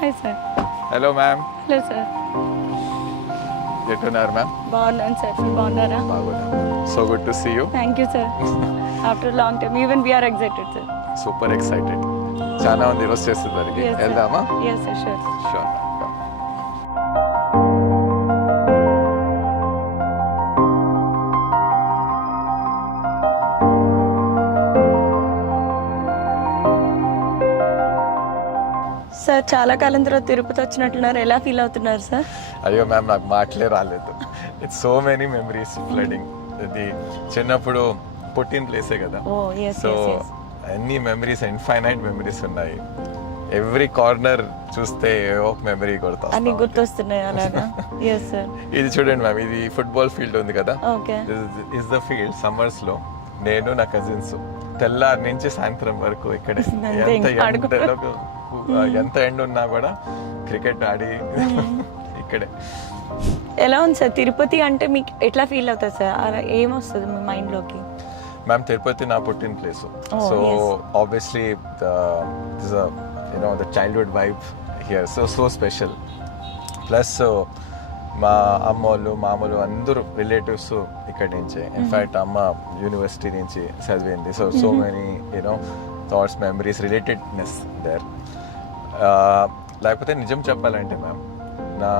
Hi sir. Hello ma'am. Hello sir. ఎట్టున్నారు ma'am? బాగున్నాను sir. మీరు బాగున్నారా? బాగున్నాను. So good to see you. Thank you sir. After long time even we are excited sir. Super excited. చాలా మంది ఈరోజు చేస్తుంది వెళ్దామా? Yes sir, sure. Sure. Sir చాలా కాలం తర్వాత తిరుపతి వచ్చినట్టున్నారు. ఎలా ఫీల్ అవుతున్నారు సార్? అయ్యో మ్యామ్, నాకు మాటలే రాలేదు. It's so many memories flooding. ఇది చిన్నప్పుడు పుట్టిన ప్లేసే కదా, oh yes so yes yes. అన్ని మెమరీస్, ఇన్ఫైనైట్ మెమరీస్ ఉన్నాయి. ఎవ్రీ కార్నర్ చూస్తే ఒక మెమరీ కొడతా. అన్ని గుర్తొస్తున్నాయి అలాగా. Yes sir. ఇది చూడండి మ్యామ్, ఇది ఫుట్బాల్ ఫీల్డ్ ఉంది కదా, okay. Is the field. Summers లో నేను నా కజిన్స్ తెల్లారి నుంచి సాయంత్రం వరకు ఇక్కడే. అంతే, ఇంకా ఎంత ఎండ ఉన్నా కూడా క్రికెట్ ఆడి ఇక్కడే. ఎలా ఉంది సార్ తిరుపతి అంటే? మీకు ఎట్లా ఫీల్ అవుతుంది సార్? అలా ఏమొస్తుంది మీ మైండ్లోకి? మ్యామ్, తిరుపతి నా పుట్టిన place. So obviously the childhood vibe here so special. Plus మా అమ్మోళ్ళు మామూలు అందరూ రిలేటివ్స్ ఇక్కడి నుంచే. ఇన్ఫ్యాక్ట్ అమ్మ యూనివర్సిటీ నుంచి చదివింది. So many thoughts, memories, relatedness there. లేకపోతే నిజం చెప్పాలంటే మ్యామ్, నా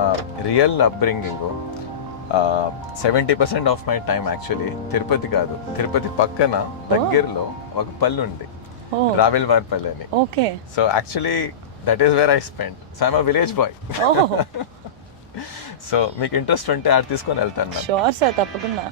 real upbringing 70% of my time actually Tirupati కాదు, తిరుపతి పక్కన దగ్గరలో ఒక పల్లె ఉంది, రావెల్వారిపల్లి అని. Okay. So actually that is where I spend. So I'm a village boy. సో మీకు ఇంట్రెస్ట్ ఉంటే ఆడ తీసుకొని వెళ్తాను. షూర్ సార్, తప్పకుండా.